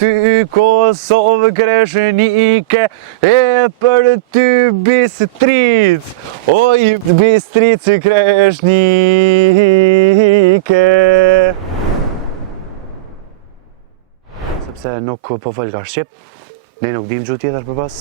ty Kosovë Kreshnike, e për ty Bistric, oj Bistric Kreshnike. Sepse nuk po fol ka shqip, ne nuk dim gjuhë tjetër përpas.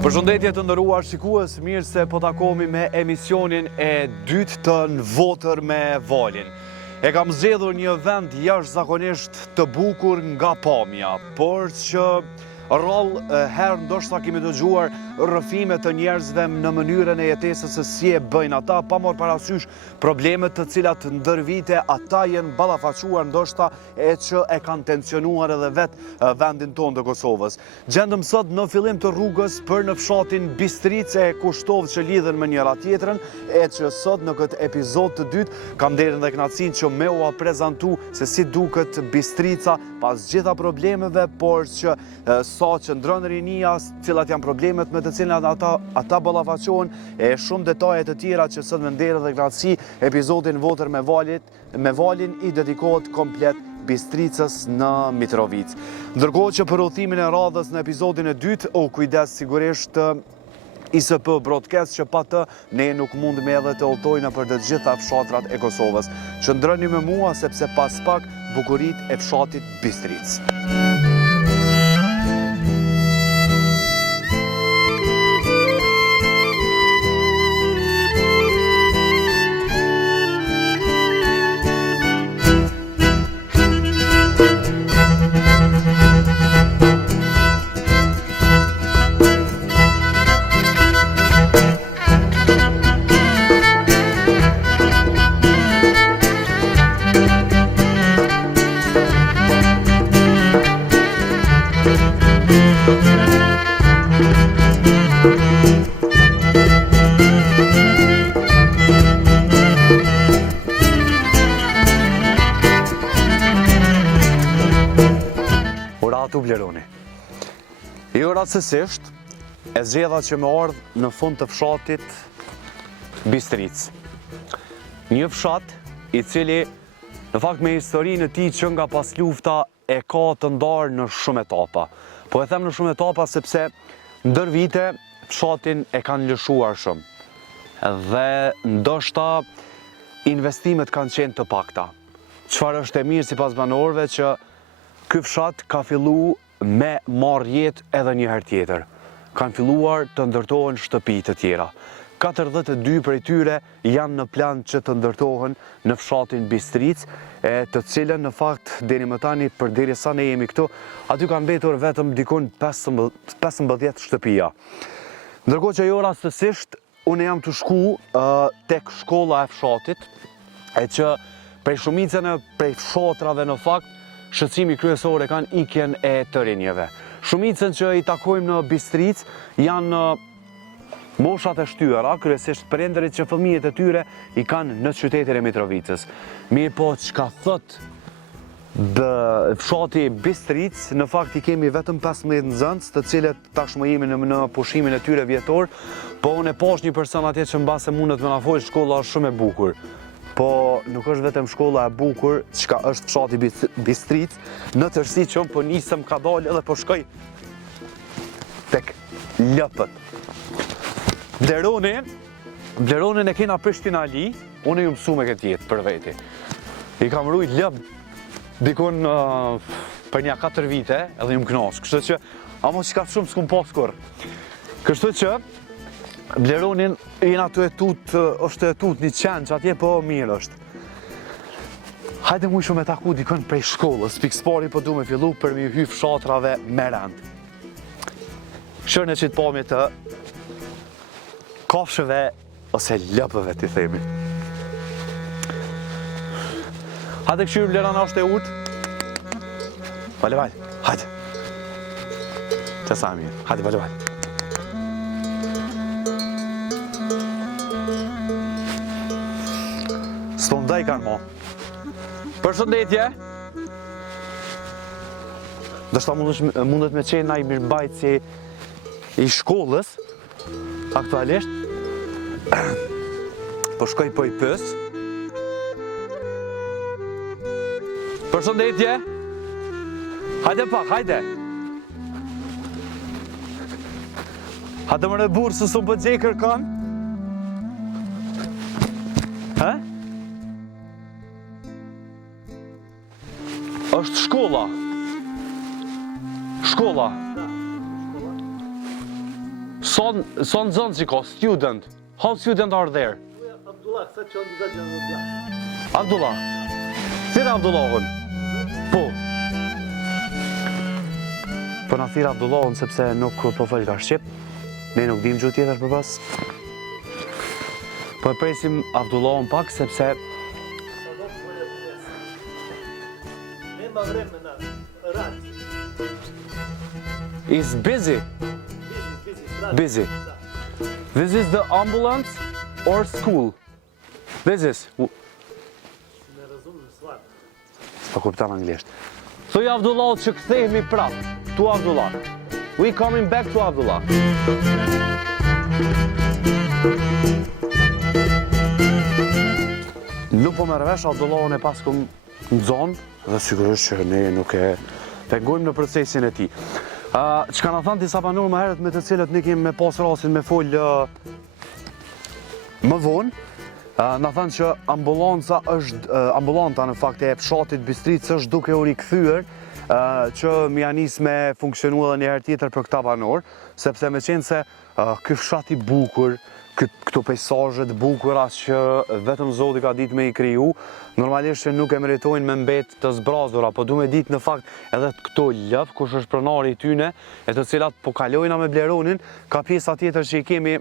Përshëndetje të nderuar shikues, mirë se po takohemi me emisionin e dytë të Në Votër me Volin. E kam zgjedhur një vend jashtëzakonisht të bukur nga pamja, por që rrallë herë ndoshta kemi dëgjuar rrëfime të njerëzve në mënyrën e jetesës se si e bëjnë ata, pa marrë parasysh problemet të cilat ndër vite ata janë ballafaquar ndoshta e që e kanë tensionuar edhe vetë vendin tonë të Kosovës. Gjendëm sot në fillim të rrugës për në fshatin Bistric e kushtovë që lidhen me njëra tjetrën, e që sot në këtë epizod të dytë kam derën dhe kënaqësinë që me ua prezantu se si duket Bistrica pas gjitha problemeve, por që sa që ndronë rinia, cilat janë problemet me të cilat ata ballafaqohen, e shumë detaje të tjera që sot me nderë dhe kënaqësi epizodin Votër me Volin i dedikohet komplet Bistricës në Mitrovic. Ndërkohë që për udhëtimin e radhës në epizodin e dytë, u kujdes sigurisht ISP Broadcast që pa të ne nuk mundemi edhe të udhtojna për të gjitha fshatrat e Kosovës. Qëndroni me mua sepse pas pak bukurit e fshatit Bistric. Tu Bleroni. Jo rastësisht e zgjedha që më ardh në fund të fshatit Bistric. Një fshat i cili në fakt me historinë e tij që nga pas lufta e ka të ndarë në shumë etapa. Po e them në shumë etapa sepse ndër vite fshatin e kanë lëshuar shumë. Dhe ndoshta investimet kanë qenë të pakta. Çfarë është e mirë sipas banorëve që ky fshat ka fillu me marrë jetë edhe një herë tjetër. Kanë filluar të ndërtohen shtëpi të tjera. 42 prej tyre janë në plan që të ndërtohen në fshatin Bistric, të cilën në fakt deri më tani përderisa ne jemi këtu, aty kanë mbetur vetëm dikun 15 shtëpia. Ndërkohë që jo rastësisht unë jam të shku tek shkolla e fshatit, e që prej shumicën e prej fshatrave në fakt shëtësimi kryesor e kanë ikjen e të rinjeve. Shumicën që i takojmë në Bistric janë moshat e shtyera, kryesisht prindërit që fëmijët e tyre i kanë në qytetin e Mitrovicës. Mirë po, çka thot fshati Bistric, në fakt i kemi vetëm 15 nxënës, të cilët tashmë jemi në pushimin e tyre vjetor, po unë e pash një person atje që mbase mundet me na folë, shkolla është shumë e bukur. Po nuk është vetëm shkolla e bukur, çka është fshati Bistric, në tërësi që unë po nisëm ka dalë edhe po shkoj tek Lëpët. Bleronin e kena Prishtina Ali, unë ju mësu me këtë jetë për veti. I kam rujt Lëp dikun për një 4 vite edhe ju më knash, kështu që amo që ka shumë s'kum pas kur. Kështu që Bleronin jena të etut, është të etut një qenë që atje po mirë është. Hajde mu ishu me taku dikën prej shkollës, pikspari po du me fillu për mi hy fshatrave me rend. Shërën e qitë pamje të kafshëve ose lëpëve t'i themi. Hajde këshyrë vlerën ashtë e urtë. Vale, hajde. Të sa mirë, hajde, vale. S'to ndaj kanë mo. Përshëndetje. Dështë ta mundet me qenë na i mirëmbajtësi i shkollës, aktualisht. Po shkoj po i pës. Përshëndetje. Hajde pak, hajde. Hajde më në burë së së më pëgjej kërkan. Ha? Është shkolla. Shkolla. Son zonë që ka, student. How student are there? Abdullah, kësa që në dhe gjënë dhe. Abdullah. Thira Abdullahun. Po. Po na thira Abdullahun sepse nuk po fol ka shqip. Ne nuk dim gjuhë tjetër për pas. Po e presim Abdullahun pak sepse is busy. Busy. This is the ambulance or school? This is. Pa kuptan anglisht. Thuj Abdullah që kthehemi prap. Tu Abdullah. We coming back to Abdullah. Nuk po merr vesh Abdullahun e pas kum në zonë dhe sigurisht që ne nuk e pengojmë në procesin e tij. Që ka na thënë disa banor më herët me të cilët ne kemi me pas rastin me fol më vonë, na thënë që ambulanta në fakt e fshatit Bistric është duke u rikthyer që më janë nis me funksionu edhe një herë tjetër për këta banor, sepse me qenë se ky fshat i bukur, këto pejsazhe të bukura që vetëm Zoti ka ditë me i kriju, normalisht që nuk e meritojnë me mbet të zbrazura, po du me ditë në fakt edhe këto lëp, kush është pronari i tyne, e të cilat po kalojna me bleronin, ka pjesa tjetër që i kemi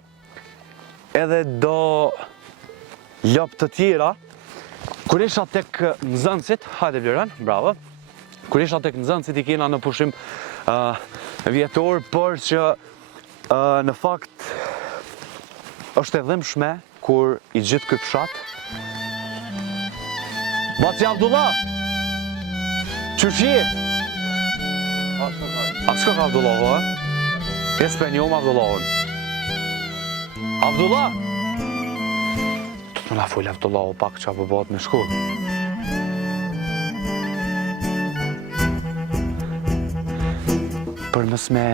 edhe do lëp të tjera. Kur isha tek nxënësit, hajde Bleran, bravo. Kur isha tek nxënësit i kena në pushim vjetor, por që në fakt është e dhëmshme kur i gjithë ky fshat. Baci Abdullah! Qëshje? A s'ka ka Abdullahu, e? E s'pe njom Abdullahun. Abdullah! Tu të na full Abdullahu pak që apo bëhet me shku. Për mës me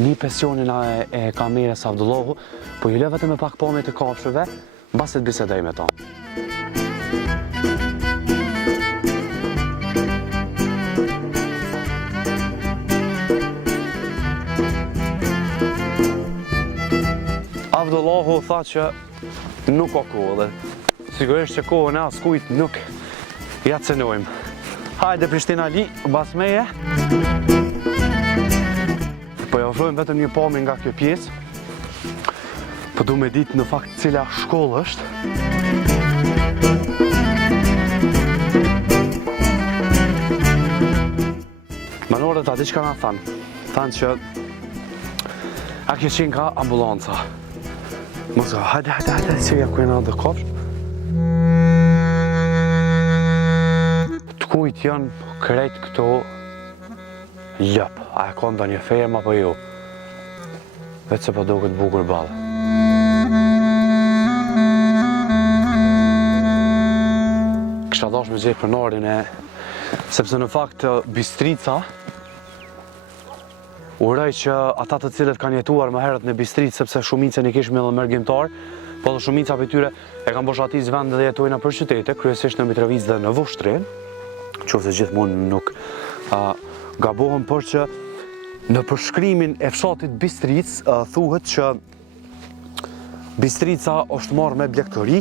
një pensionin e kamerës Abdullahu, po ju le vetëm me pak pamje të kafshëve, mbas të bisedoj me ta. Abdullahu tha që nuk ka kohë dhe sigurisht që kohën e as kujt nuk ja cenojmë. Hajde Prishtina li, mbas meje. Po ja ofrojmë vetëm një pamje nga kjo pjesë. Po du me ditë në fakt cila shkollë është. Manorët a di çka na thanë. Thanë që a kjo qenë ka ambulanca. Mos ka, hajde, që ja ku e në dhe kopsh. Të kujt janë krejt këto lëp. A e ka ndonjë fermë apo jo? Vetë se po duket bukur ballë. Kisha dash me gjetë pronarin e... Sepse në fakt Bistrica uroj që ata të cilët kanë jetuar më herët në Bistric, sepse shumicën i kishme edhe mërgjimtar, po dhe shumica për tyre e kanë boshatis vende dhe jetojnë për qytete, kryesisht në Mitrovic dhe në Vushtrin, qoftë gjithmonë nuk gabohen, por që në përshkrimin e fshatit Bistric thuhet që Bistrica është marrë me blegtori,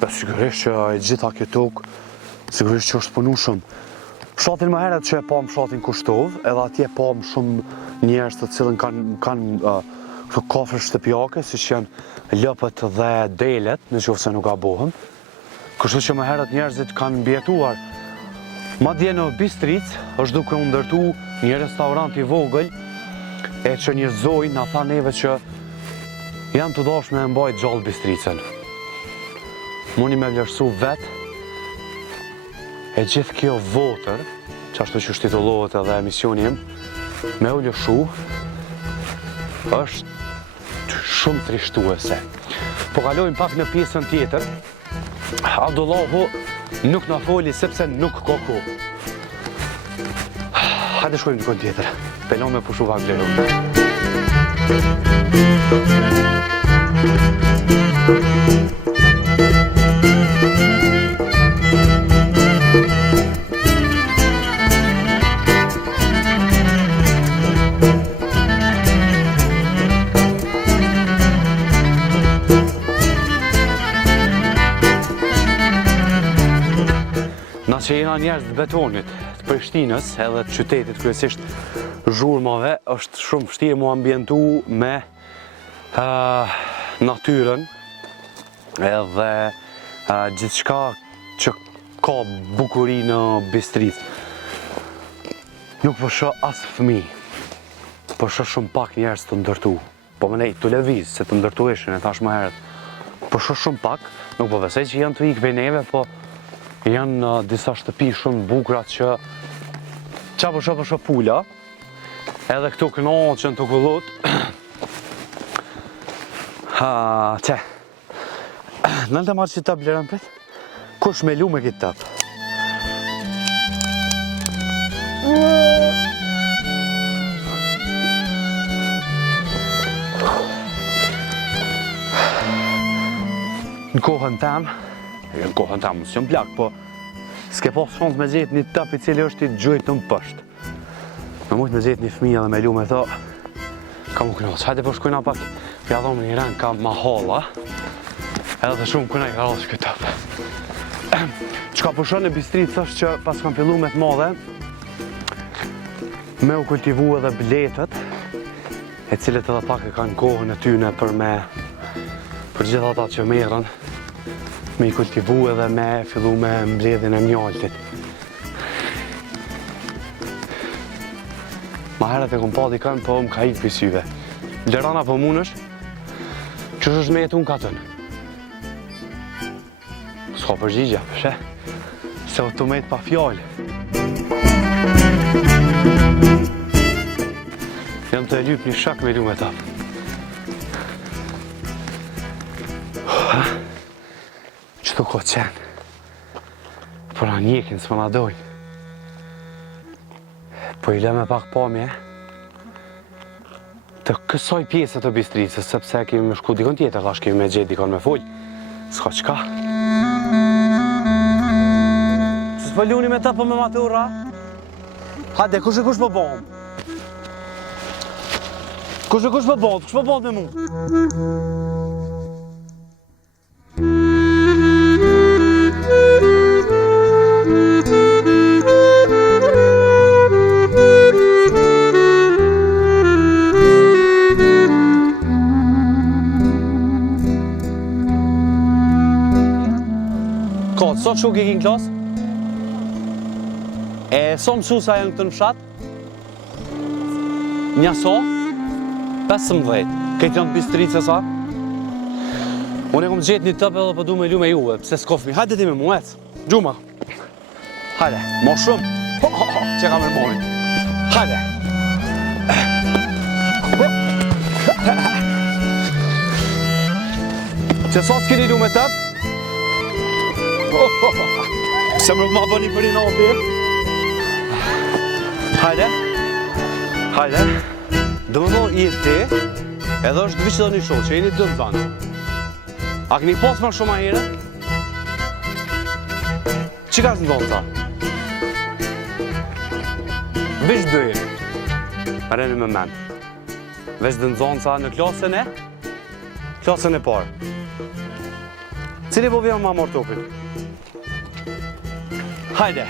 dhe sigurisht që e gjitha kjo tokë, sigurisht që është punu shumë. Fshatin më herët që e pam fshatin Kushtov, edhe atje pam shumë njerëz të cilën kanë këto kafër shtëpiake, si që janë lëpët dhe delet, në qoftë se nuk gabohem. Kështu që më herët njerëzit kanë mbjetuar. Madje në Bistric është duke u ndërtu një restorant i vogël, e që një zoj na tha neve që janë të dashme e mbajt gjallë Bistricën. Muni me vlerësu vetë, e gjithë kjo votër, që ashtu që shtitullohet edhe emisioni im, me u lëshu, është shumë trishtuese. Po kalojmë pak në pjesën tjetër, Abdullahu nuk na foli sepse nuk ka kohë. Hajde shkojmë në kënd tjetër. Pelon me pushu pak vlerun. Na që jena njerëz të betonit, të Prishtinës, edhe të qytetit kryesisht zhurmave, është shumë vështirë mu ambientu me natyrën edhe gjithçka që ka bukuri në Bistric. Nuk po shoh as fëmijë, po shoh shumë pak njerëz të ndërtu. Po më nej të lëviz, se të ndërtueshin e thash më herët. Po shoh shumë pak, nuk po besoj që janë të ikë neve, po janë disa shtëpi shumë bukura që qa po shoh pula, edhe këtu kënoqen të kullut. Në të marrë që të blerën pet, kush me lu me këtë tap? Në kohën tam, së jëmë plak, po s'ke pas shans me gjetë një tap i cili është i gjojtë në pësht. Me mujtë me gjetë një fëmija dhe me lu me tho, ka mu knoqë. Hajde po shkujna pak, ja dhomë një rang ka mahalla, edhe të shumë kuna i ka rrasë këtë tap. Qka po shonë në Bistric është që pas kam fillu me të madhe, me u kultivu edhe biletet, e cilët edhe pak e kanë kohën e tyne për gjitha ata që merën, me i kultivu edhe me fillu me mbledhin e mjaltit. Ma herët e kom pa dikën, po më ka ikë për syve. Lerana po munësh, që është me jetu në katën. S'ka përgjigja, përshe, se o të me jetë pa fjallë. Jam të lyp një shak me lu me tapë. Qëtu ko qenë, por a njekin s'ma na dojnë. Po i leme pak pamje të kësoj pjesët të Bistricës, sepse kemi me shku dikon tjetër, thash kemi me gjetë dikon me full. S'ka qka. Se s'po luni me ta po me matura? Hajde, kush e kush po bom? Kush e kush po bom? Kush po bom me mu? Sot shuk i kinë klas? E so mësusa janë këtë në fshat? Nja so? 15. Këtë janë të Bistricë sa? Unë e kom gjetë një tëpë edhe për du me lu me juve, pse s'ko fmi. Hajde ti me mu, Gjuma. Hajde, ma shumë. Që ka me moni. Hajde. Që sa s'kini lu me tëpë? Se më ma bëni për i nati. Hajde. Hajde. Dë më do i e ti, edhe është vishë dhe një shohë, që jeni dëmë zanë. A këni posë më shumë a herë? Që ka së në donë ta? Vishë dëjë. Areni me menë. Vishë dë në zonë sa në klasën e? Klasën e parë. Cili po vjenë ma morë topin? Hajde,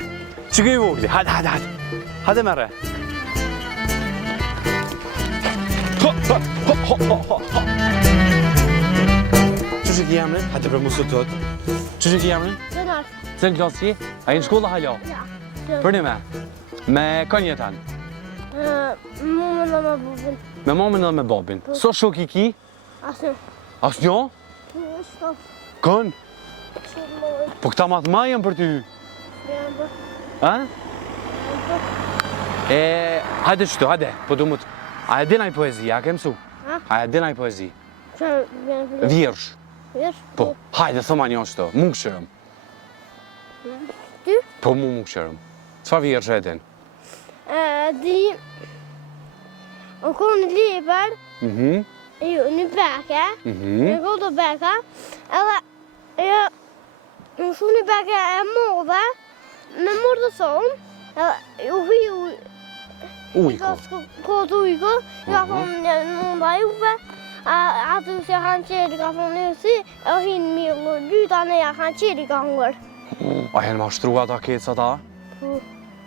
që këj vogli, hajde. Hajde mere. Qështë ki jamrin? Hajde për musë të të. Qështë ki jamrin? Se në klasë ki? A i në shkolla halo? Ja. Për një me? Me kënë jetan? Momën dhe me bubin. Me mamën dhe me babin. So shok i ki? Asë. As njo? Shko. Kënë? Po këta matë ma jenë për ty? A? Hajde qëtu, hajde. Po du më të... A e dinaj poezi, a ke mësu? A e dinaj poezi? Që vjenë për Vjersh. vjesh? Po, hajde, thëma një qëto. Mungë shërëm. Ty? Po, mungë shërëm. Qëfar vjersh e din? Di... O ko në liber, një beke, një kodo beke, edhe në shu një beke e modhe, me mërë të thonë, edhe u hi Ujko. Kodo ujko, ka thonë në nda juve, aty se kanë qeri ka thonë një si, e u hi në mirë lyta në ja kanë qeri ka hungër. A jenë mashtru ata keca ta?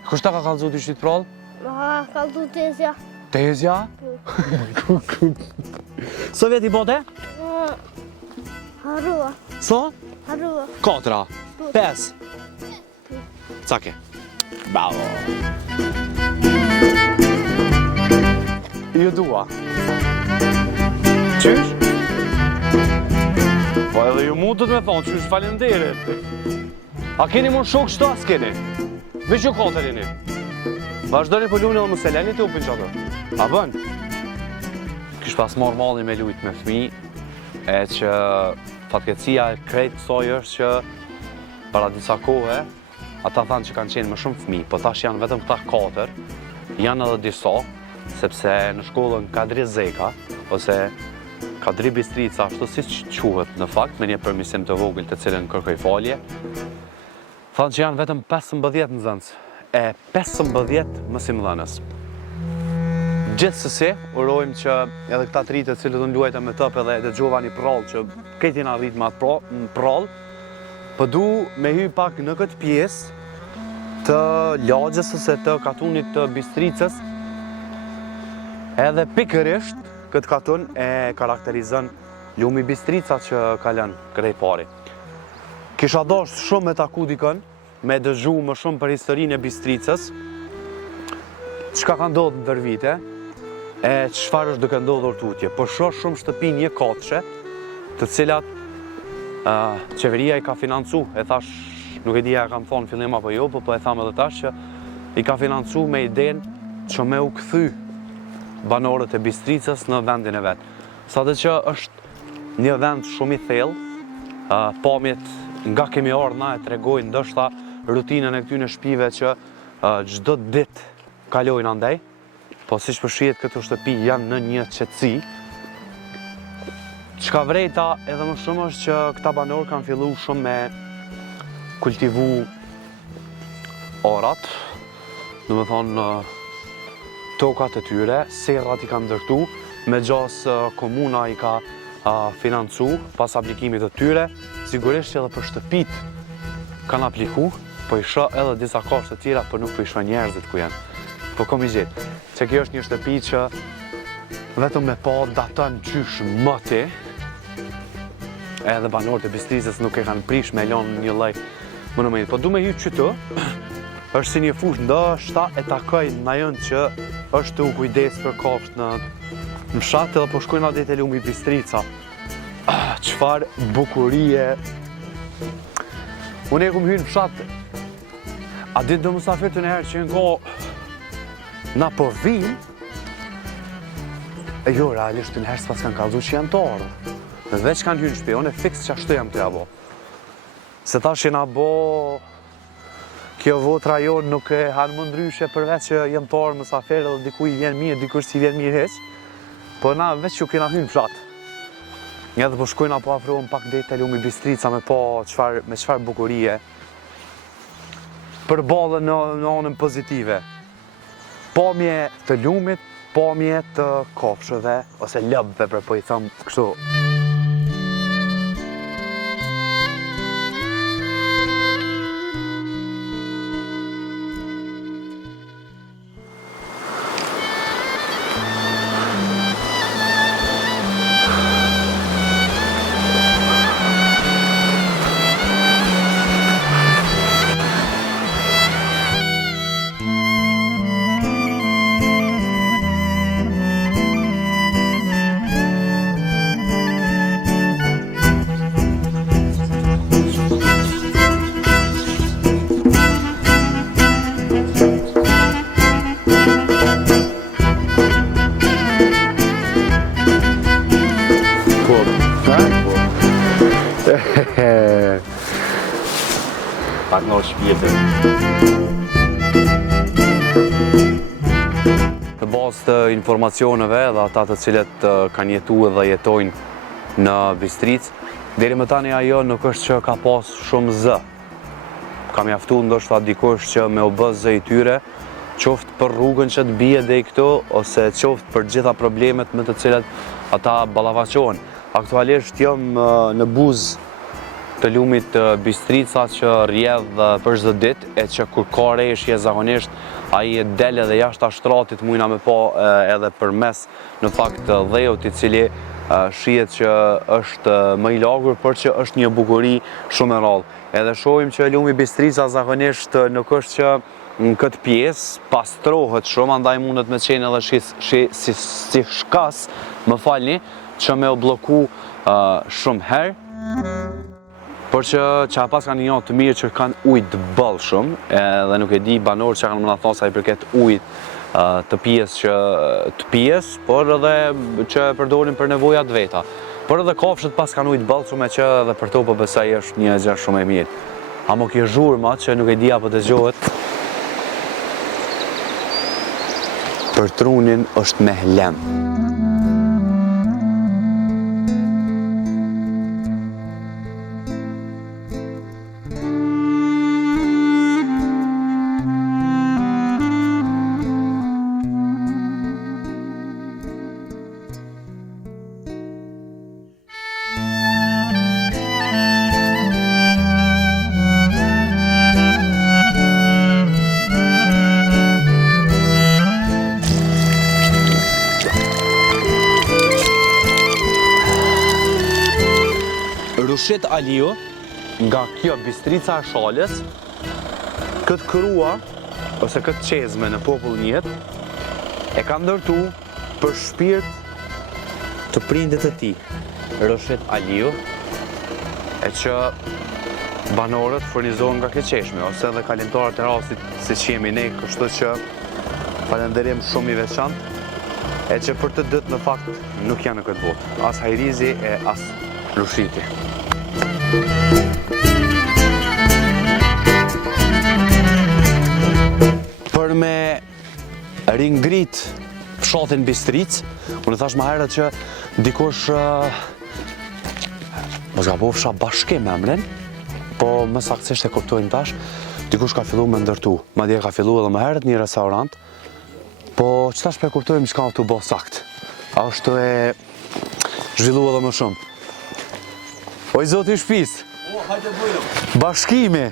Kështë ta ka kalëzu të shqit prallë? Ma ka du tezja. Tezja? Së vjeti bote? Harua, So? harua. 4, 5. Cake. Bravo. Ju dua. Qysh? Po edhe ju mund të me thonë, qysh falenderit. A keni mund shok qëto as keni? Veç ju 4 jeni. Vazhdoni për lunë edhe më seleni të upin qato. A bën? Kish pas marrë malli me lujt me fmi, e që fatkecia e krejt kësoj është që para disa kohë, ata thanë që kanë qenë më shumë fmi, po tash janë vetëm këta 4, janë edhe disa, sepse në shkollën Kadri Zeka, ose Kadri Bistrica, ashtu si që quhet në fakt, me një përmisim të vogël të cilën kërkoj falje, thanë që janë vetëm 15 nxënës, e 15 mësimdhënës. Gjithsesi, urojmë që edhe këta 3 të cilët unë luajta me top edhe dëgjova një prallë që këtin arrit me atë prallë, po du me hy pak në këtë pjesë të lagjës ose të katunit të Bistricës, edhe pikërisht këtë katun e karakterizën lumi Bistrica që ka lënë krejt pari. Kisha dashur shumë me taku dikën, me dëgju më shumë për historinë e Bistricës, çka ka ndodhur ndër vite, e çfarë është duke ndodhur tutje. Po shoh shumë shtëpi një katëshe, të cilat qeveria i ka financu, e thash, nuk e dija e kam thonë fillim apo jo, po e tham edhe tash që i ka financu me idenë që me u kthy banorët e Bistricës në vendin e vet. Sado që është një vend shumë i thellë, pamjet nga kemi ardhur na e tregojnë ndoshta rutinën e këtyre shtëpive që çdo ditë kalojnë andaj, po siç përshihet këto shtëpi janë në një qetësi. Çka vrejta edhe më shumë është që këta banorë kanë filluar shumë me kultivu orat, do të thonë tokat e tyre, serrat i kanë ndërtu, me gjas komuna i ka financu pas aplikimit të tyre, sigurisht edhe për shtëpit kanë apliku, po i shoh edhe disa kafshë të tjera, po nuk po i shoh njerëzit ku janë. Po kom i gjetë, që kjo është një shtëpi që vetëm me pa datën qysh mëti, edhe banorët e Bistricës nuk e kanë prish me lanë një lloj monument. Po du me hyrë qytë, është si një fushë ndoshta e takoj në ajon që është u kujdes për kafshët në mshat, edhe po shkojnë atë te lumi Bistrica. Çfarë bukurie. Unë e kum hyrë në fshat. A ditë do musafir të njëherë që në na po vim, e jo, realisht të njëherë s'pas kanë kalzu që janë të ardhur. Dhe veç kanë hyrë në shtëpi, unë e fiks që ashtu jam të ja bo. Se tash jena bo, kjo votra jonë nuk e hanë më ndryshe përveç që jem të ardhur musafir edhe diku i vjen mirë, dikush si vjen mirë heq, po na veç që kena hyrë në fshat. Një edhe po shkojna po afrohen pak deri te lumi Bistrica me çfarë bukurie. Përballën në anën pozitive. Pamje të lumit, pamje të kafshëve, ose lëbëve për po i thëmë kështu. pak në shpirtin. Në bazë të informacioneve dhe ata të cilët kanë jetuar dhe jetojnë në Bistric, deri më tani ajo nuk është që ka pas shumë zë. Ka mjaftuar ndoshta dikush që me u bë zë i tyre, qoftë për rrugën që të bie deri këtu, ose qoftë për gjitha problemet me të cilat ata ballafaqohen. Aktualisht jam në buzë të lumit Bistrica që rrjedh për çdo ditë, e që kur ka reshje zakonisht ai del edhe jashtë ashtratit mujna me pa edhe përmes në fakt dheut i cili shihet që është më i lagur, por që është një bukuri shumë e rrallë. Edhe shohim që lumi Bistrica zakonisht nuk është që në këtë pjesë pastrohet shumë, andaj mundet me qenë edhe si shkas, më falni, që me u bloku shumë herë. Por që pas kanë një të mirë që kanë ujtë të bëllë shumë, edhe nuk e di banor që kanë më në thonë sa i përket ujtë të pijes, por edhe që përdorin për nevojat veta. Por edhe kafshët pas kanë ujtë bëllë shumë e që edhe për to po besaj është një gjë shumë e mirë. A mo kje zhurma që nuk e di apo të gjohet, për trunin është me hlem. Rushet Aliu, nga kjo Bistrica e Shalës, këtë krua, ose këtë qezme në popullin jetë, e ka ndërtu për shpirt të prindit të tij, Rushet Aliu, e që banorët furnizohen nga këtë qeshme, ose edhe kalimtarët e rastit si që jemi ne, kështu që falenderim shumë i veçantë, e që për të dëtë në fakt nuk janë në këtë botë, as Hajrizi e as Rushiti. Për me ringrit fshatin Bistric, unë thash më herët që dikush mos gabofsha bashkim emrin, po më saktësisht e kuptojmë tash, dikush ka filluar me ndërtu, madje ka filluar edhe më herët një restorant, po që tash pe kuptojmë çka tu bë sakt. A është e zhvilluar edhe më shumë. Oj zoti i shtëpisë. Hajde bujro. Bashkimi.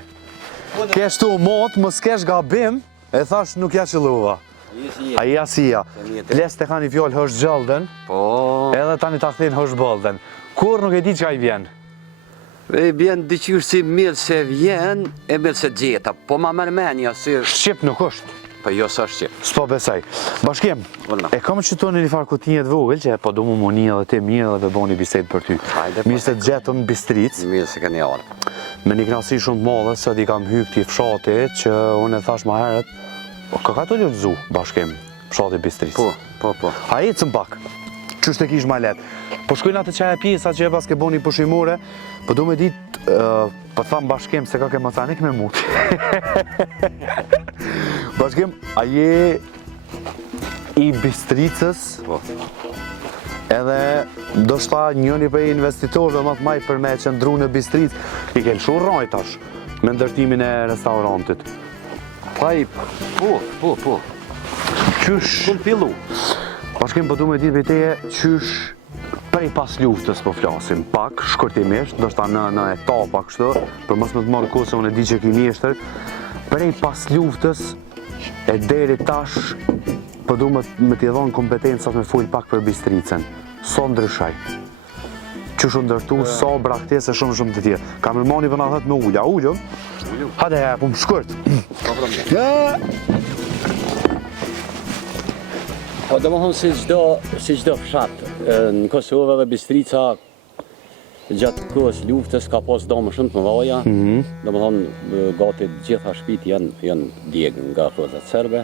Kesh tu mot, mos kesh gabim, e thash nuk ja qëllova. Ai asia. Les të kanë i fjallë hësh gjallden, edhe tani ta kthin hësh balden. Kur nuk e di çka i vjen. E bjen diqysh si mirë se vjen, e mirë se gjeta, po ma mërmenja si... Shqip nuk është. Po jo sa shqip. S'po besaj. Bashkim, e kam që tonë një farë kutinje të vogël, që po du mu moni edhe te mirë edhe boni bisedë për ty. Mirë se të gjetëm Bistric. Mirë se këni arë. Me një knasi shumë të madhe, se di kam hyp këti fshati, që unë e thash ma heret, ka të lëtëzu, Bashkim, fshati Bistric. Po. A i cëm pak, qështë e kish ma let. Po shkojnë atë qaja pjesa që e pas ke boni pushimore, po du me ditë, po thamë Bashkim se ka ke macanik me muti. Bashkim, a je i Bistricës, edhe do shta njëni për investitorëve më të maj për me qëndru në Bistric, i ke lëshur rajtash me ndërtimin e restaurantit. Po. Qysh? Kun fillu. Bashkim, po du me ditë viteje, qysh prej pas luftës po flasim, pak, shkurtimisht, do shta në etapa kështu, për mos më të marrë kohë se unë e di që ki njështër, prej pas luftës, e deri tash, po du me t'i dhonë kompetencat me full pak për Bistricën. So ndryshaj. Qysh u ndërtu, so braktese shumë të tjerë. Ka mërmoni për nga thët me ullja. Ullëm? Hade, po më shkurt. Po dhe më thonë si gjdo fshat, në Kosovë dhe Bistrica, gjatë kohës luftës ka pas dome shumë të mëdha, dhe më thonë gati gjitha shtëpit janë djegë nga forcat serbe,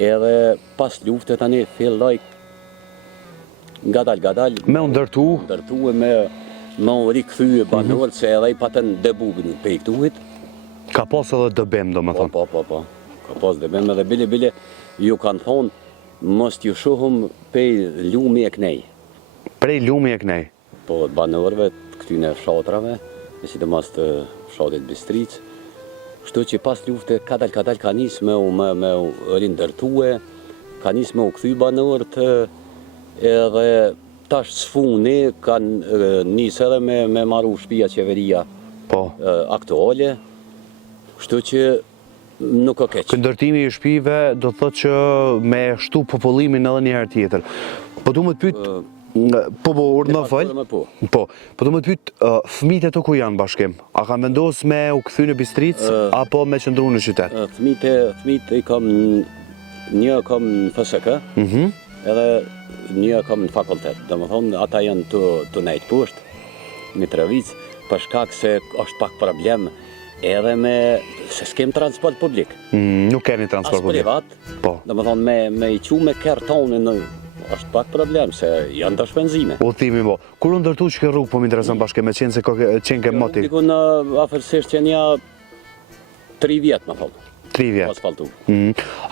edhe pas luftës tani filloj gadal me u ndërtu e me u rikthye banorët se edhe i patën debugin për i këtuhit, Ka pas edhe dëbim, do më thonë. Po. Ka pas dëbim edhe bile ju kanë thonë mos t'ju shohum pej lumi e knej. Prej lumi e knej. Po banorëve të këtyne fshatrave, e sidomos të fshatit Bistric. Kështu që pas lufte kadal ka nis me u rindërtue, ka nis me u kthy banorët edhe tash sfuni kanë nis edhe me marru shtëpia qeveria aktuale. Kështu që nuk o keq. Këndërtimi i shtëpive do të thotë që me shtu popullimin edhe një herë tjetër. Po du më të pyet urdhë fal. Po du më të pyet fëmijët e to ku janë bashkim? A kanë vendosur me u kthy në Bistric apo me qëndru në qytet? Fëmijët i kam një kam në FSK, edhe një kam në fakultet. Domethënë ata janë të nejt poshtë, Mitrovic, për shkak se është pak problem edhe se s'kem transport publik. Nuk keni transport publik. As privat. Po. Domethënë me i qu me kertonin është pak problem se janë të shpenzime. Udhëtimi po. Kur u ndërtu që rrugë po më intereson bashkë me qenë se qenë ke moti. Dikun afërsisht që një 3 vjet më thonë. 3 vjet. Asfaltu.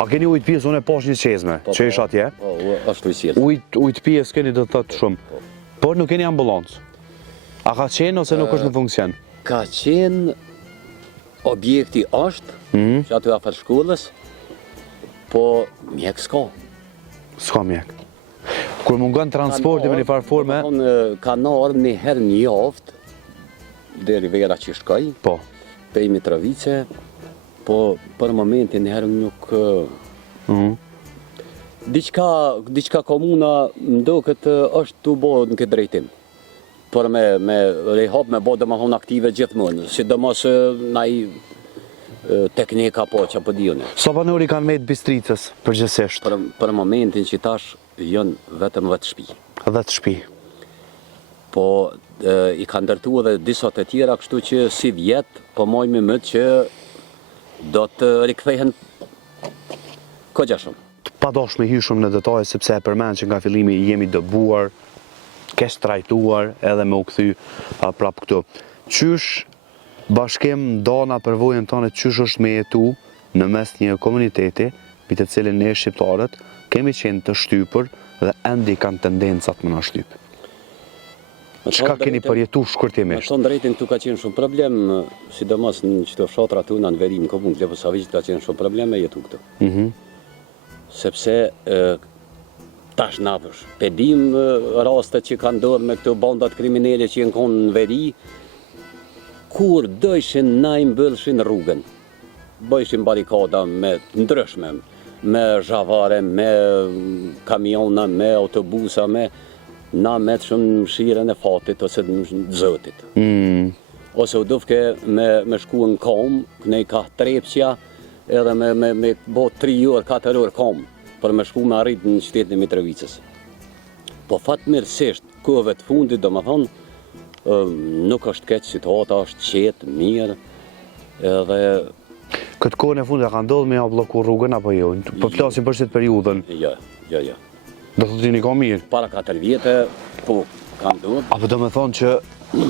A keni ujtë pjesë, unë e pash një qezme, që ish atje? Po, është ujtësjet. Ujtë pjesë keni do të thotë shumë. Por nuk keni ambulancë. A ka qenë ose nuk është në funksion? Ka qenë objekti është, që aty afër shkollës, po mjek s'ka. S'ka mjek. Kur mungon transporti me një farë forme... Kanë ardhur një herë një javë deri vera që shkoj, pej Mitrovice, po për momentin herë nuk... Diçka komuna mdoket është të bo në këtë drejtim. Për me rehab me bo dhe më thonë aktive gjithmonë, sidomos naj teknika po që po dijone. Sa banori kanë me të Bistricës përgjithsisht? Për momentin që tash janë vetëm 10 shtëpi. 10 shtëpi. Po i kanë ndërtu edhe disa të tjera, kështu që si vjet, po mojmë më që do të rikthehen kogja shumë. Pa dosh me hy shumë në detaje, sepse e përmend që nga fillimi jemi dëbuar, kesh trajtuar edhe me u kthy prap këtu. Qysh bashkim ndana përvojën tonë, qysh është me jetu në mes një komuniteti, mbi të cilin ne shqiptarët kemi qenë të shtypur dhe ende kanë tendencat më na shtyp. Çka keni përjetu shkurtimisht? Në tonë drejtin këtu ka qenë shumë problem, sidomos në qëto fshatra tuna në veri në komunë Leposaviqit ka qenë shumë problem me jetu këtu. Sepse tash napësh, pedim rastet që kanë ndodhur me këto bandat kriminele që jenë konë në veri, kur dojshin na i mbyllshin rrugën, bëjshin barikada me ndryshme, me zhavare, me kamiona, me autobusa, na me të shumë mshiren e fatit ose në zëtit. Ose u dufke me shku në kom, ne ka trepqja, edhe me bo 3 orë, 4 orë kom, për me shku me arrit në qytetin e Mitrovicës. Po fatmirësisht, kohëve të fundit, do më thonë, nuk është keq, situata është qetë, mirë, edhe... Këtë kohën e fundit a ka ndodhur me ja bloku rrugën apo jo? Po flasim për këtë periudhën. Jo. Do thotë një ka mirë. Para 4 vjetë, po, ka ndodhur. Apo do me thonë që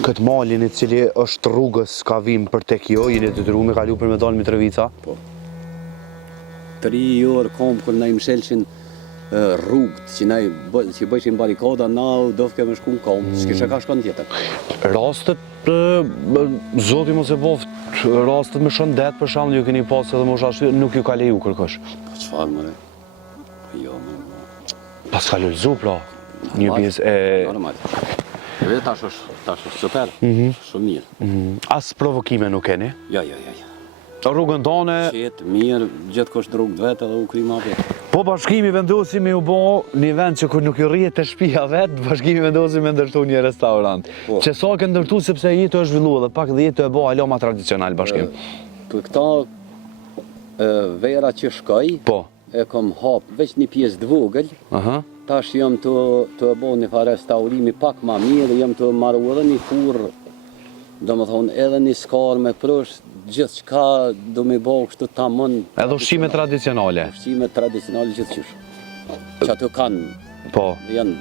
këtë malin i cili është rrugës ka vim për tek jo, jeni detyruar me kalu për me dalë Mitrovica? Po. 3 orë kom kur na i mshelshin rrugët që bëjshin barikada, na dofke me shku në kom, s'kisha ka shkon tjetër. Rastet, zoti mos e boft, rastet me shëndet për shembull ju keni pas edhe mosha nuk ju ka leju kërkosh. Po çfarë më? Jo, pas ka lëzu pra. Një pjesë e normal. Edhe tash është super. Shumë mirë. As provokime nuk keni? Jo. Rrugën tonë qetë, mirë, gjithkusht rrugët vetë edhe u krima vetë. Po bashkimi vendosi me u bo një vend që kur nuk ju rrihet të shtëpia vetë, bashkimi vendosi me ndërtu një restorant. Që sa ke ndërtu sepse jetë është zhvilluar dhe pak dhe jetë e bo alo ma tradicional bashkim. Për këta vera që shkoj, e kom hap veç një pjesë të vogël, tash jam të bo një fa restaurimi pak ma mirë, jam të marru edhe një furr, do më thonë edhe një skar me prush, gjithë qka do me bo kështu tamon. Edhe ushqime tradicionale? Ushqime tradicionale gjithë qysh. Që ato kanë, janë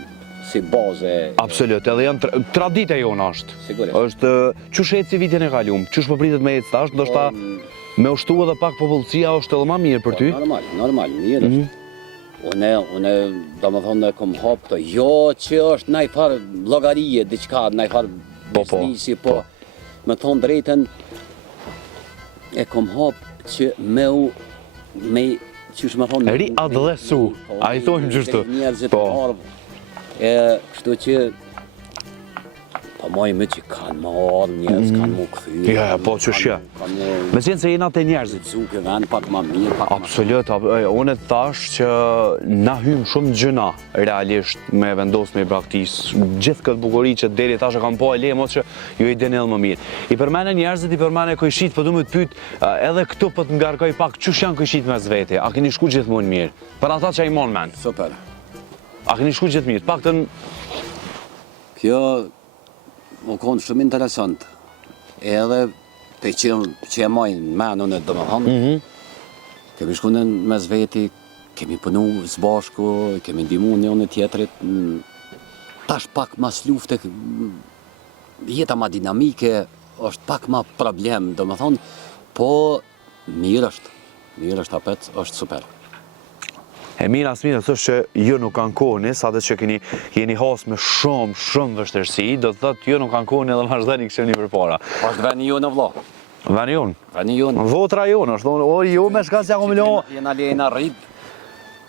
si bazë. Absolut, edhe janë tradita jonë është. Sigurisht. Është çush eci vitin e kaluam, çush po pritet me ecë tash, ndoshta me ushtu edhe pak popullsia është edhe më mirë për ty. Normal, mirë është. Unë do më thonë kom hap këto, jo që është naj farë llogarie, diçka, naj farë biznisi, po. Me thonë drejten, e kom hap që me qysh me thonë... Riadlesu, a i thojmë gjështu. Njerëzit të ardhë, kështu që... Po me që kanë më ardhë njerëz, kanë më këthy. Ja, po qëshja. Me qenë se jena të njerëzit. Zuke vend pak ma mirë, pak ma... Absolut, unë e thash që na hymë shumë gjëna realisht me vendos me i praktis. Gjithë këtë bukuri që deri tash e kam po e lemos që ju i deni edhe më mirë. I përmene njerëzit, i përmene kojshit, po du me të pyt, edhe këtu po të ngarkoj pak, qësh janë kojshit me zvete? A keni shku gjithmonë mirë? Për ata që a i mon men. Super. A keni shku gjithë mirë? Pak të në... Kjo më konë shumë interesant. Edhe të që e majnë menën e do më thonë, kemi shku në mes veti, kemi punu zbashku, kemi ndimu një në tjetërit, tash pak mas lufte, jeta ma dinamike, është pak ma problem, do më thonë, po mirë është apet, është super. E mirë asmirë të thështë që ju nuk kanë koni, sa dhe që jeni has me shumë vështërsi, do të thëtë ju nuk kanë koni edhe vazhdeni këshoni për para. Është veni ju në vlo. Veni jonë? Veni ju në. Votra jonë, është o ju me shka që ako milion. Jena lejna rrit.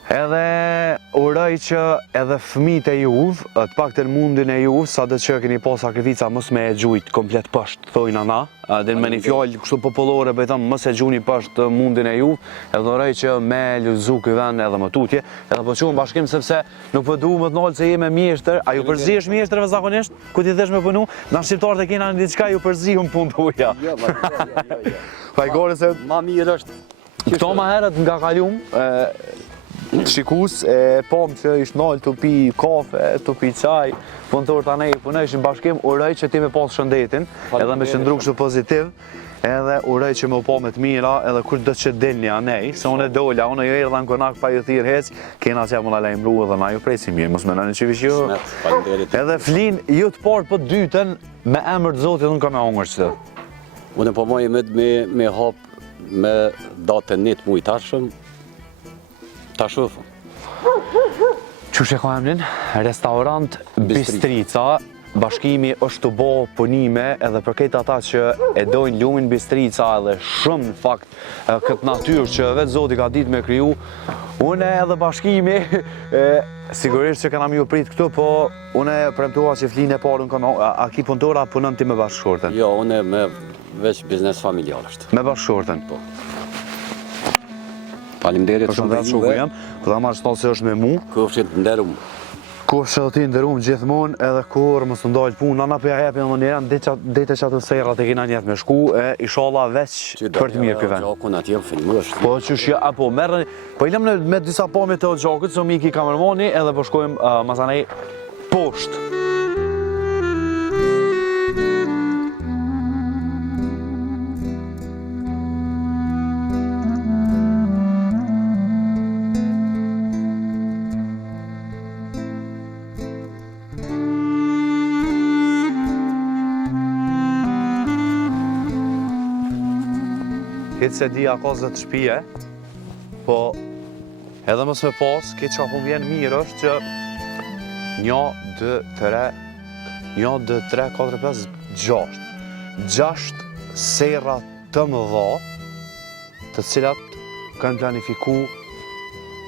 Edhe uroj që edhe fëmijët e Juve, të paktën mundin e Juve, sa dhe që keni pas sakrifica mos me e gjujt komplet pësht, thojnë ana, dhe me një fjallë kështu popullore, bëjtëm mos e gjuni pësht mundin e Juve, edhe uroj që me lëzu këj vend edhe më tutje, edhe po qumë bashkim sepse nuk po du më të nolë se jeme mjeshtër, a ju përzihesh mjeshtërve zakonisht, ku ti dhesh me punu, na shqiptarët e kena në diçka ju përzihun punë të uja. Fajgore se... Ma mirë është. Këto ma herët nga kalum, shikus e pom që ishtë nalë të pi kafe, të pi qaj, punëtor të anej, punëshin bashkim, uroj që ti me pas shëndetin, edhe me qëndru kështu pozitiv, edhe uroj që me po me të mira, edhe kur do që dilni anej, se unë e dolla, unë jo erdha në konak pa ju thirë hec, kena që më la lajmru edhe na ju presim mirë, mos me në në qivish ju. Edhe flin, ju të parë për dyten, me emër të zotit, unë ka me ongër qëtë. Unë po mojë me hap me datën 1 muj tashëm, ta shofë. Qush e ka emrin? Restorant Bistrica. Bashkimi është të bo punime edhe për këtë ata që e dojnë lumin Bistrica edhe shumë në fakt këtë natyrë që vetë Zoti ka ditë me kriju. Une edhe bashkimi, sigurisht që këna mi u prit këtu, po une premtua që flinë e parë në kanal, a ki punëtora punën ti me bashkëshorten? Jo, une me veç biznes familjar është. Me bashkëshorten? Po. Faleminderit shumë dhe juve. Po ta marrë shtonë se është me mu. Kofshit nderum. Kofshit ti nderum gjithmonë edhe kur mos të ndalë punë. Nana për ja hepin më njerën, dete që atë sejrat e kina njetë me shku, e ishala veç për të mirë këven. Gjakun atje më filmu është. Po qëshja, apo merën, po ilem me disa pome të gjakut, so mi ki kamermoni edhe po shkojmë masanej poshtë. Këtë se di a ka zë të shpije, po edhe mos me pas, këtë që apun vjen mirë është që 1, 2, 3, 4, 5, 6 sera të mëdha, të cilat kanë planifiku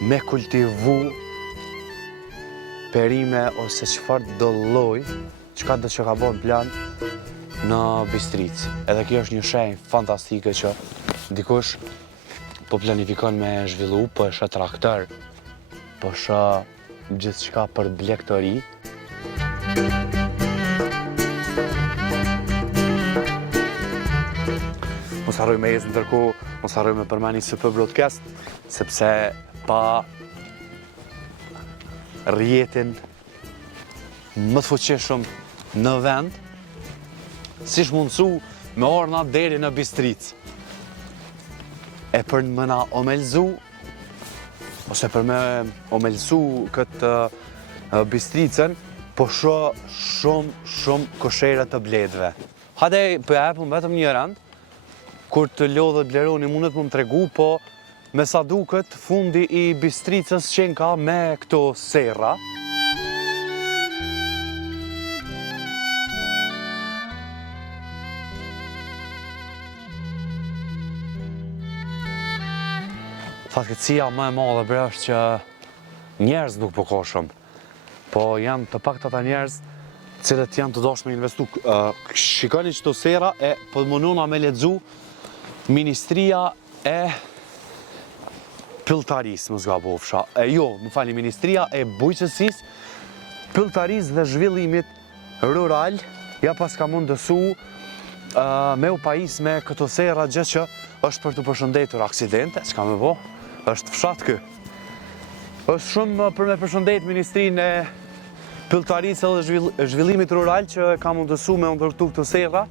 me kultivu perime ose qëfar do lloj, qëka do që ka bon plan në Bistricë. Edhe kjo është një shenjë fantastike që dikush po planifikon me zhvillu, po është traktor, po është gjithë qka për blek të ri. Mos harroj me jesë ndërku, mos harroj me përmeni SP Broadcast, sepse pa rjetin më të fuqishëm në vend, si shmundësu me orna deri në Bistricë. E për në mëna omelzu, ose për me omelzu këtë Bistricën, po shumë koshere të bledhve. Hade, për epëm vetëm një rand, kur të lodhët bleroni mundet më tregu, po me sa duket fundi i bistricës qenë ka me këto serra. Fatkeqësia më e madhe bre është që njerëz nuk po ka shumë, po janë të pak të ata njerëz cilët janë të dashur me investu. Shikoni çto serra e po munduna me lexu Ministria e Pylltarisë, më zgabofsha. Ministria e Bujqësisë, Pylltarisë dhe Zhvillimit Rural, ja pas ka mundësu me u pajis me këto serra gjë që është për të përshëndetur aksidente, çka me bo, është fshat kë. është shumë për me përshëndet Ministrinë e Pylltarisë dhe Zhvillimit Rural që ka mundësu me ndërtu këtë serra.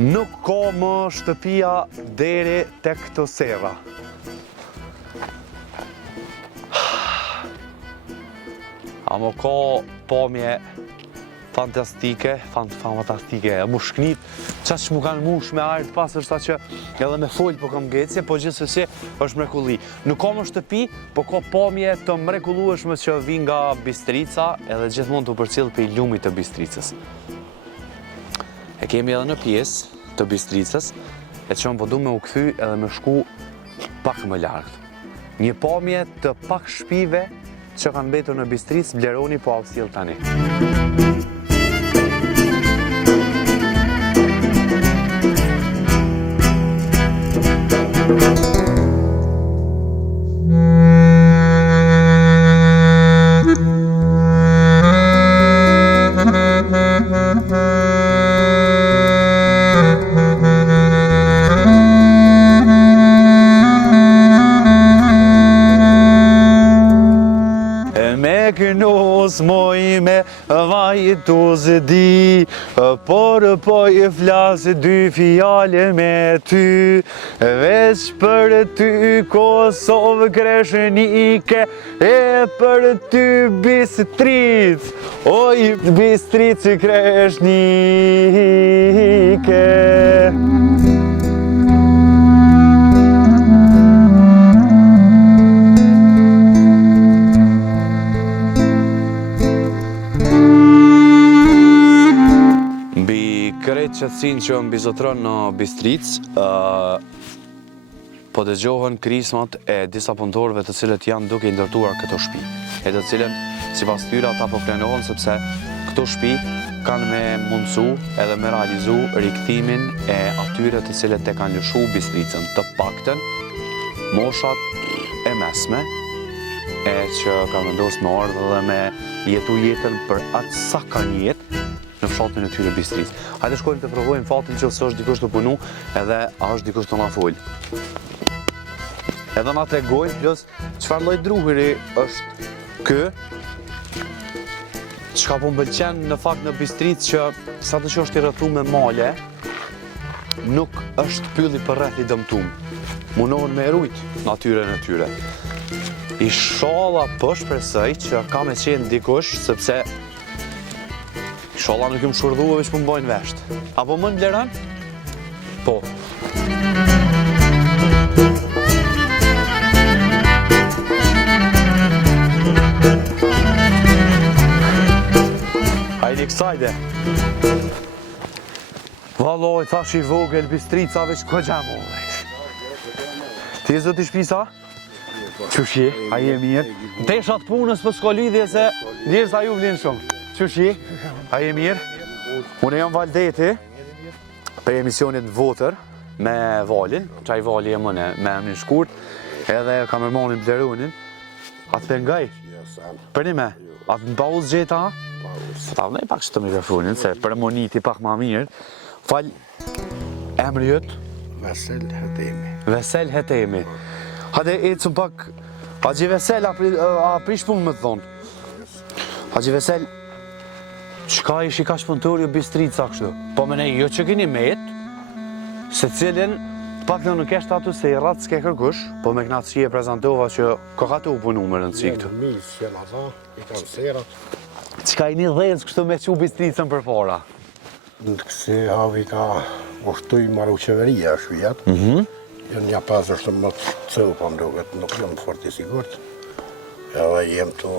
Nuk ka më shtëpia deri tek këto serra. Amo ka pamje fantastike, mu shknit, qa që mu kanë mush me artë pas është ta që edhe me folj po kam gecje, po gjithsesi është mrekulli. Nuk ka më shtëpi, po ka pamje të mrekullueshme që vin nga Bistrica edhe gjithmonë të përcjell për lumit të Bistricës. E kemi edhe në pjesë të Bistricës, e që po du me u kthy edhe me shku pak më largët. Një pamje të pak shpive që kanë mbetur në Bistricë, bleroni po avsjell tani. Moj me vajtu zdi, por po i flasë dy fjale me ty, veç për ty Kosovë Kreshnike, e për ty Bistric, oj Bistric Kreshnike. Qëtësin që mbizotron në Bistricë, po dëgjohen krismat e disa punëtorëve të cilët janë duke ndërtuar këto shtëpi, e të cilët sipas tyre ata po planohen sepse këto shtëpi kanë me mundësu edhe me realizu rikthimin e atyre të cilët e kanë lëshu Bistricën, të paktën moshat e mesme, e që kanë vendosur me ardhë dhe me jetu jetën për atë sa kanë jetë në fshatin e tyre Bistricë. Hajde shkojmë të provojmë fatin që është dikush të punu edhe a është dikush të na folë. Edhe na tregojnë plus çfarë lloj druhuri është ky. Çka po m'pëlqen në fakt në Bistricë që sa të që është i rrethuar me male, nuk është pylli për rreth i dëmtuar. Munohen me rujt natyrën e tyre. Inshallah po shpresoj që ka me qenë dikush sepse inshallah nuk jem shurdhua veç po m'bojnë vesht. Apo më n'bleran? Po. Hajde kësajde. Valoj, thash i vogël Bistrica veç ko gjamo. Ti zot i shpisa? Qush je? A je mirë? Teshat punës për s'ko lidhje se njerëz a ju vlinë shumë. Qush je? A je mirë? Unë jam Valdeti, për emisionit Votër, me Valin, qaj Vali e mëne, me emnin shkurt, edhe kamermanin Bleronin. Atë pengaj? Për një me? Atë në pauz gjeta? Ta vënej pak që të mikrofonin, se për moniti pak ma mirë. Fal, emri jëtë? Vesel Hetemi. Vesel Hetemi. Hade e cëm pak, Haxhi Vesel a prish punë më të thonë. Haxhi Vesel, qka ishi ka shpëntori o Bistrica kështu? Po me ne jo që keni met, se cilin Të pak në nuk e status se i ratë s'ke kërkush, po me knatësi e prezentova që ka të u punu më rëndësi këtu. Mis që në ata, I kanë serat. Qka i një dhejnës kështu me që Bistricën për para? Në kësi havi ka ushtuj maru qeveria shvijat. Jënë një pas është më të cëllë pa mduket, nuk jam fort I sigurt. Edhe jem të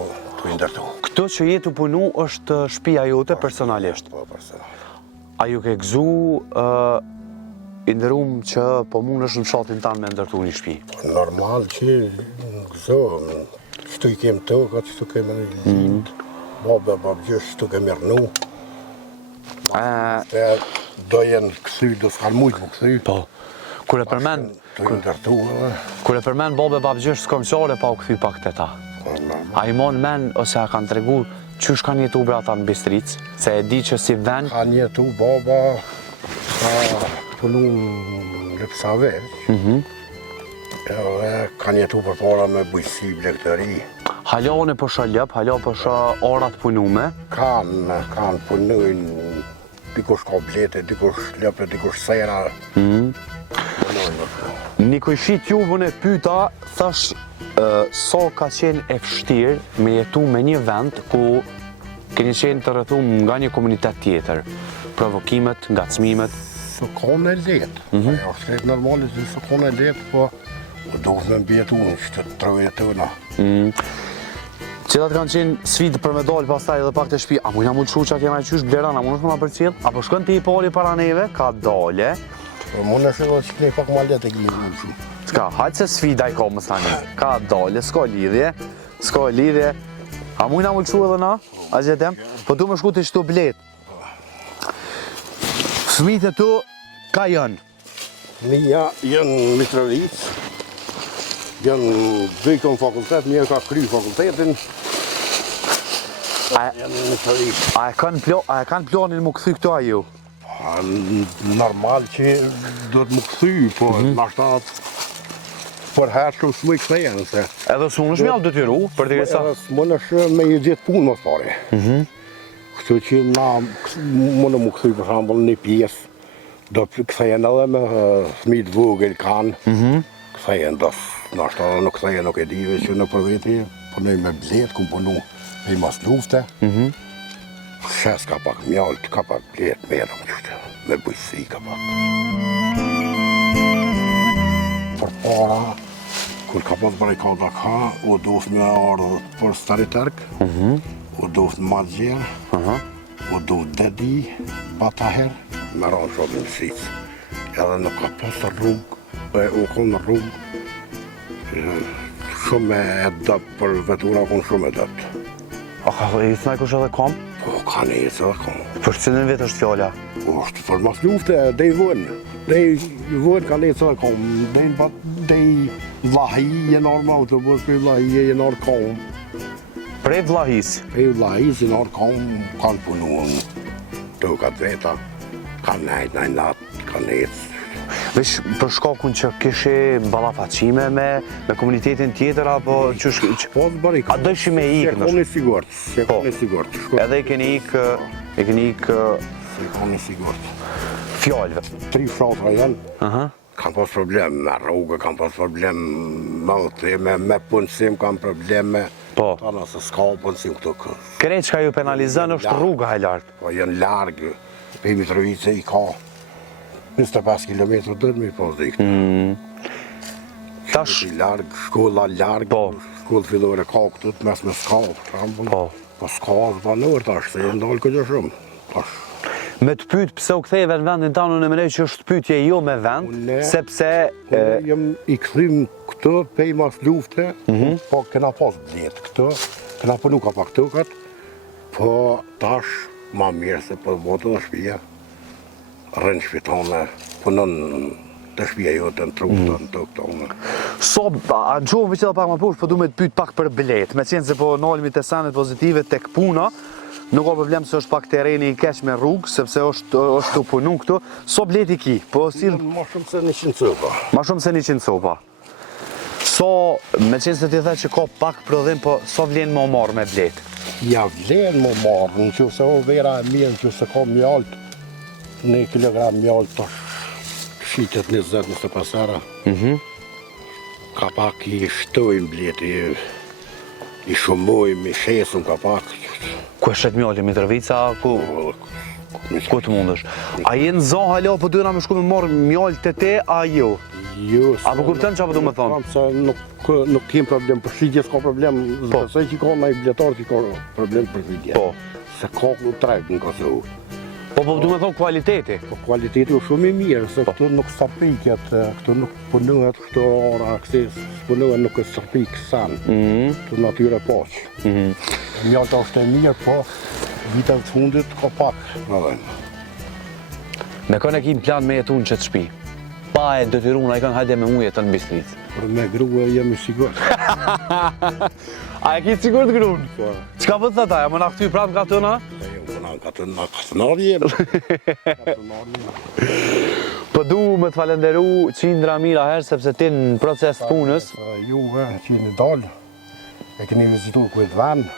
indërtu. Këto që jetu punu është shtëpia jote personalisht. Po, personal. A ju ke gëzu I ndërum që po mund është në shatin tanë me ndërtu një shtëpi? Normal që gëzohëm, qëtu I kem tëkat, qëtu kemë në lind, babe, babgjësh, qëtu kemë mërnu. Te do jenë këthy, do s'kanë mujtë më këthy. Po, kur e përmen... Të ndërtu edhe. Kur e përmen babe babgjësh s'kom qare pa u këthy pak të ta. A I mon men ose a kanë tregu qysh kanë jetu brata në Bistricë? Se e di që si ven... Kanë jetu baba, ka punu në Lipsaveq, edhe kanë jetu për para me bujësi blektëri. Halone për shëllëp, halo për shë orat punume. Kanë punujnë, dikush ka blete, dikush lëpe, dikush sera. Nikoj shit juvën e pyta, thash so ka qenë e vështirë me jetu me një vend ku keni qenë të rrëthum nga një komunitet tjetër. Provokimet, ngacmimet. Së konë e letë. Ajo është letë normalisht, së konë e letë, po duhet me mbjetu në qëtë të trëve tëna. Cilat kanë qenë sfidë për me dalë pastaj edhe pak të shtëpi. A mujna mu të shu që a kema I qysh blerana, mu nëshme nga për cilë? Apo shkën të I pari para neve, ka dale. Mu në shëllë që këne pak ma letë e këllë në shumë. Ska, hajtë se sfida I ka më stani. Ka dale, s'ka lidhje. A mujna mu të shu edhe na? A gjetem? Po du me shku të shtu blet. Fëmijët e tu, ka janë? Mija janë Mitrovic, janë dykon fakultet, mija ka kry fakultetin. Janë Mitrovic. A e kanë planin mu këthy këto a ju? Normal që do të më këthy, po nashtat për herë që s'mu I këthejen, se... Edhe s'unë është mjallë detyru, për të kësa? Edhe s'mu është me I gjithë punë më pare. Kështu që na më në më këthy për shambull një pjesë, do të këthejen edhe me fëmijët vogël kanë, këthejen do nashtat nuk këthejen nuk e dive që në për veti, punoj me bletë, ku punu me I mas lufte. Shes ka pak mjallët, ka pak bletë, merëm qështë, me bujësi ka pak. Për para, kur ka pas barikada ka, u doft me ardhë për Stari Terk, u doft Madjer, u doft Dedi, Bataher, me ranë shumë në Shqicë. Edhe nuk ka pas rrugë, u konë në rrugë, shumë e dëpë për vetura, konë shumë e dëpë. A ka I thënaj kush edhe kom? Po, ka në jetës edhe konë. Për cilën vetë është fjalla? Është për mas lufte, dhe I vënë. Dhe I vënë ka jetës edhe konë. Dhe I vlahi jenë arë me autobus, për I vlahi jenë arë konë. Prej vlahis? Prej vlahis jenë arë konë, kanë punuën të katë veta, kanë najtë, kanë jetës. Vesh për shkakun që kishe ballafaqime me komunitetin tjetër apo qysh? Po të barikë. A dojshi me ikë? Se koni sigurt, Edhe i keni ikë... Se koni sigurt. Fjallëve? 3 fshatra janë, kanë pas problem me rrugë, kanë pas problem me punësim, kanë problem me... Po. Tana se s'ka punësim këtu. Krejt që ka ju penalizën është rruga e lartë? Po janë largë, pe Mitrovice I ka 25 km dërë me I pas dhe këtë. Tash... Largë, shkolla largë, Po. Shkollë fillore ka këtu, mes me s'ka, shambull. Po. Po s'ka është banër tash, se jenë dalë këtë shumë. Tash. Me të pytë pse u ktheve në vendin tanë në mënej që është pytje jo me vend, sepse... Unë jem I këthim këtë pej mas lufte, po kena pas bletë këtë, kena punu ka pak tëkat, po tash ma mirë se për botën në shpija, rënë shpitone, punën të shpija jote në truftën të këtone. So, a gjohë që dhe pak ma push, po du me të pytë pak për bletë, me qenë se po nalmi të sanet pozitive tek puna, nuk ka problem se është pak tereni I keq me rrugë, sepse është të punu këtu. So bleti ki, po si... Ma shumë se 100 copa. Ma shumë se 100 copa. So, me qenë se ti dhe që ka pak prodhim, po so vlenë më marrë me blet? Ja vlenë më marrë, në që se o vera e mirë, në që se ka mjallët, 1 kilogram mjallët është shitet 20-25 era. Ka pak i shtojmë bleti, i shumojmë, i shesëm ka pak. Ku e shet mjalli, Mitrovica, ku të mundesh? A jenë zonë halo, po dyna me shku me morë mjallë të te, a ju? Jo, A po kuptën që po du me thonë? Se nuk kem problem, për shqitje s'ka problem, se që ka me i bletarë që ka problem për shqitje. Po. Se ka ku trajtë në Kosovë. Po du me thonë kualiteti? Po kvaliteti u shumë i mirë, se këtu nuk stërpiket, këtu nuk punohet këto ora, kësi punohet nuk e stërpik sanë, këtu natyre poqë. Mjallta është e mirë, po vitet të fundit ka pak. Me kënë e kim plan me jetu në qëtë shpi? Pa e dëtyruna, i kanë hajde me muje të në Bistric. Për me grua jam i sigur. A e ki sigur të grunë? Po. Qka për të thëta, ja më në këty pranë ka të në? Ka të nërë jemë. Po du me të falenderu qindra mira herë, sepse ti në proces të punës. Juve që jeni dalë, e keni vizitu këtë vend,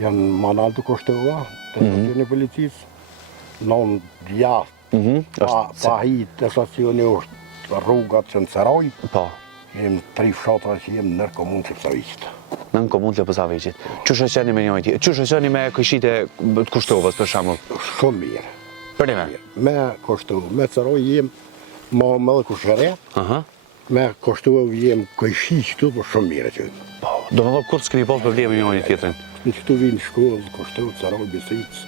janë manal të Koshtova, të stacioni policisë, non djathë, pa hitë të stacioni është rrugat që në Ceroj, Po, jem 3 fshatra që jem nërë komunë të Psaviqit. në në komunë të Psaviqit. Qështë e qeni me njojnë ti? Qështë e qeni me këshite të Kushtovës, për shamull? Shumë mirë. Për nime? Me Kostovë, me Ceroj jem ma me dhe kushëre, Aha. me Kostovë jem këjshi qëtu, për shumë mirë që. Po, do më thonë, kur të s'keni pas probleme me njojnë tjetrin? Në qëtu vinë shkollë, Kostovë, Ceroj, Bistric,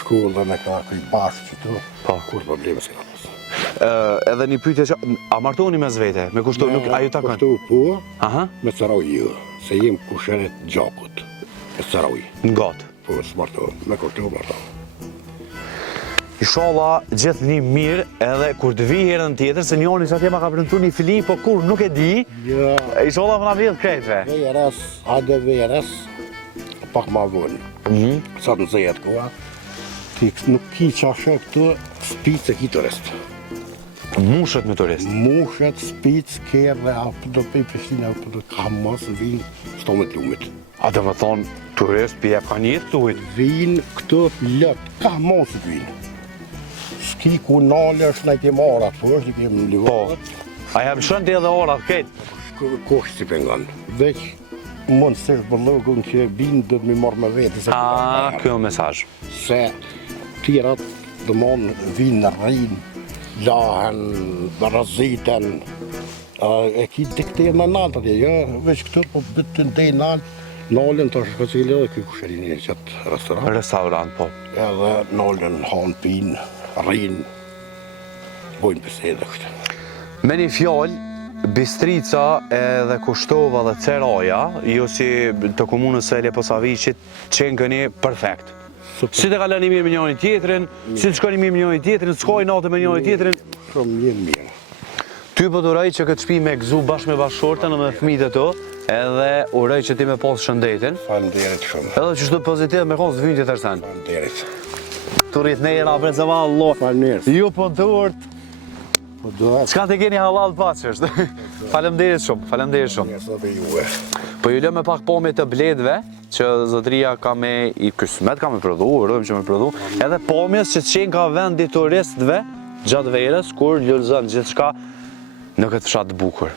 shkollë dhe me ka këj bashkë qëtu, Po. kur probleme s'ka pas. Edhe një pyetje që, a martoni me zvete? Me Kushtovë, nuk, a ju takon? Kostovë po, Aha, me Ceroj jo, se jem kushëret gjakut, e Ceroj. në gatë. Po, s'martohë, me Kostovë martohë. Inshallah, gjithë një mirë, edhe kur të vi herën tjetër, se njoni që atje ma ka premtu një fili, po kur nuk e di, Ja, inshallah më na vjedh krejtve. VRS, hajde VRS, pak ma vonë. Sa të nëzëjet koha, ti nuk ki qashe këtu spicë e ki turist. Mushet me turist. Mushet, spicë, kërë, apë do pej Prishtina, apë do ka mos vinë, sto me lumit. A të më thonë, turist për jep ka njët të ujtë. Vinë këtu lëtë, ka mos vinë. S'ki ku nalë është në ke marat, po është i kemë në livarët. A jam shëndi edhe orat këtë? Koshtë si pengon. Veç mund se për logun që binë dhe të mi marrë me vetë. A, kjo mesazh. Se tirat dhe mon vinë në rrinë, lahen, rëziten, e ki dikterë në naltë atje, jo, veç këtër po bëtë të ndej naltë, nalën të është këcile dhe kjo kusherini e qëtë restoran. Restaurant, po. Edhe nalën hanë pinë, rrinë, bojnë pësede kështë. Me një fjallë, Bistrica edhe Kushtova dhe Ceraja, jo si të komunës e Leposaviqit, qenë këni perfekt. Si të kalani mirë me njëri tjetrin, si të shkoni mirë me njëri tjetrin, të shkoj natë me njëri tjetrin. Shumë mirë mirë. Ty po të uroj që këtë shtëpi me gëzu bashkë me bashkëshortën dhe me fëmijët e tu, edhe uroj që ti me pas shëndetin. Falenderit shumë. Edhe që shtu pozitiv me konë së vynë tjetër sen. Falenderit. Të rritë nejra, për se ma Allah. Falenderit. Ju po të urtë. Po dohet. Qka të keni halal paçështë. Falemderit shumë, falemderit shumë. Njësë dhe juve. Po ju lë me pak pomit të bledve, që zotëria ka me i kësmet, ka me prodhu, urojmë që me prodhu, edhe pomjes që qenë ka vendi turistëve gjatë verës, kur lëllëzën gjithë shka në këtë fshat të bukur.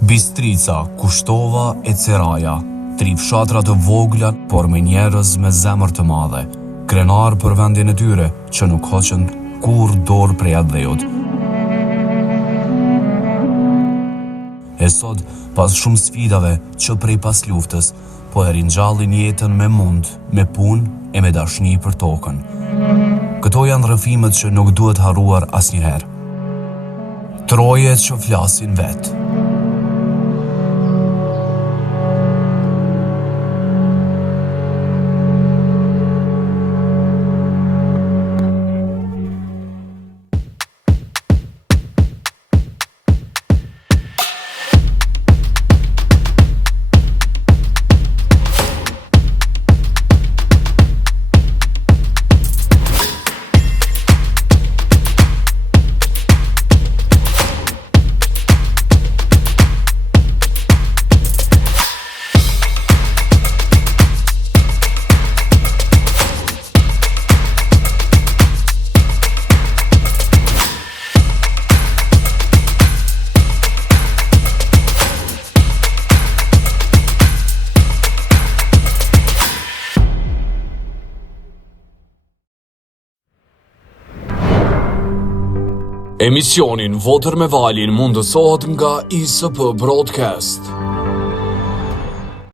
Bistrica, Kushtova e Ceraja, 3 fshatra të vogla, por me njerëz me zemër të madhe, krenar për vendin e tyre që nuk hoqën kur dorë prej adhejut. E sot, pas shumë sfidave që prej pas luftës, po e ringjallin jetën me mund, me punë e me dashni për tokën. Këto janë rrëfimet që nuk duhet harruar asnjëherë. Troje që flasin vetë. Emisionin Votër me Valin mundësohet nga ISP Broadcast.